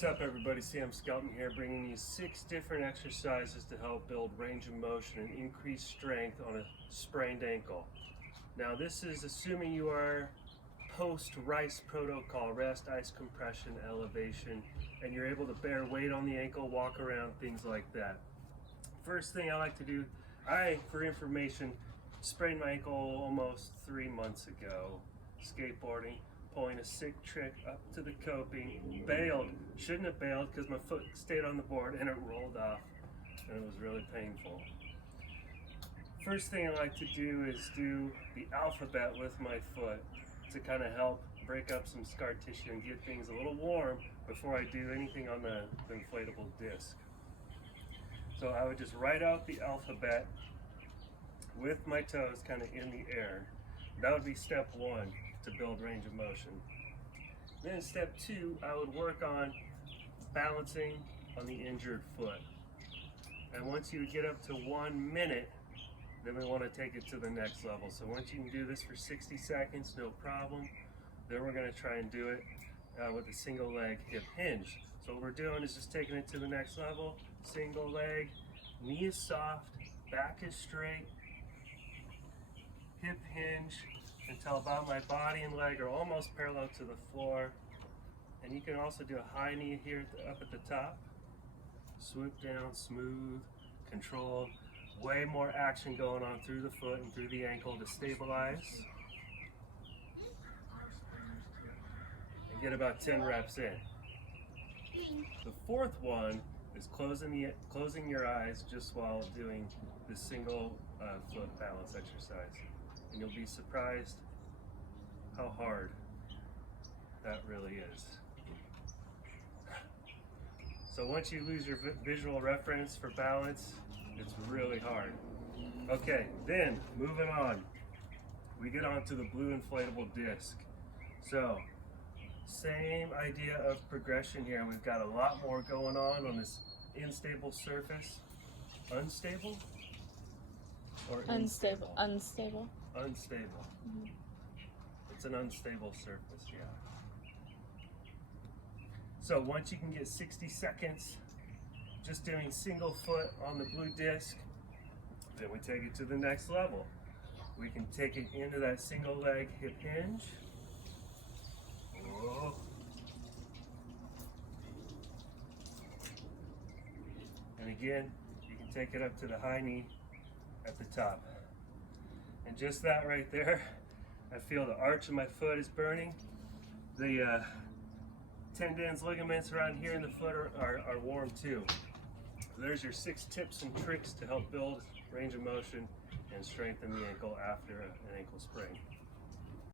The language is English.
What's up, everybody? Sam Skelton here, bringing you 6 different exercises to help build range of motion and increase strength on a sprained ankle. Now, this is assuming you are post-RICE protocol, rest, ice compression, elevation, and you're able to bear weight on the ankle, walk around, things like that. First thing I like to do, for information, sprained my ankle almost 3 months ago, skateboarding, pulling a sick trick up to the coping, bailed. Shouldn't have bailed because my foot stayed on the board and it rolled off, and it was really painful. First thing I like to do is do the alphabet with my foot to kind of help break up some scar tissue and get things a little warm before I do anything on the inflatable disc. So I would just write out the alphabet with my toes kind of in the air. That would be step 1 to build range of motion. Then step 2, I would work on balancing on the injured foot. And once you get up to 1 minute, then we want to take it to the next level. So once you can do this for 60 seconds, no problem. Then we're going to try and do it with a single leg hip hinge. So what we're doing is just taking it to the next level. Single leg, knee is soft, back is straight, hip hinge until about my body and leg are almost parallel to the floor. And you can also do a high knee here up at the top. Swoop down, smooth, controlled. Way more action going on through the foot and through the ankle to stabilize. And get about 10 reps in. The fourth one is closing your eyes just while doing this single foot balance exercise. And you'll be surprised how hard that really is. So once you lose your visual reference for balance, it's really hard. Okay, then moving on, we get on to the blue inflatable disc. So same idea of progression here. We've got a lot more going on this unstable surface. Unstable? Or Unstable. Unstable. Unstable. Mm-hmm. It's an unstable surface, yeah. So once you can get 60 seconds just doing single foot on the blue disc, then we take it to the next level. We can take it into that single leg hip hinge. Whoa. And again, you can take it up to the high knee at the top. And just that right there, I feel the arch of my foot is burning. The tendons, ligaments around here in the foot are warm too. So there's your 6 tips and tricks to help build range of motion and strengthen the ankle after an ankle sprain.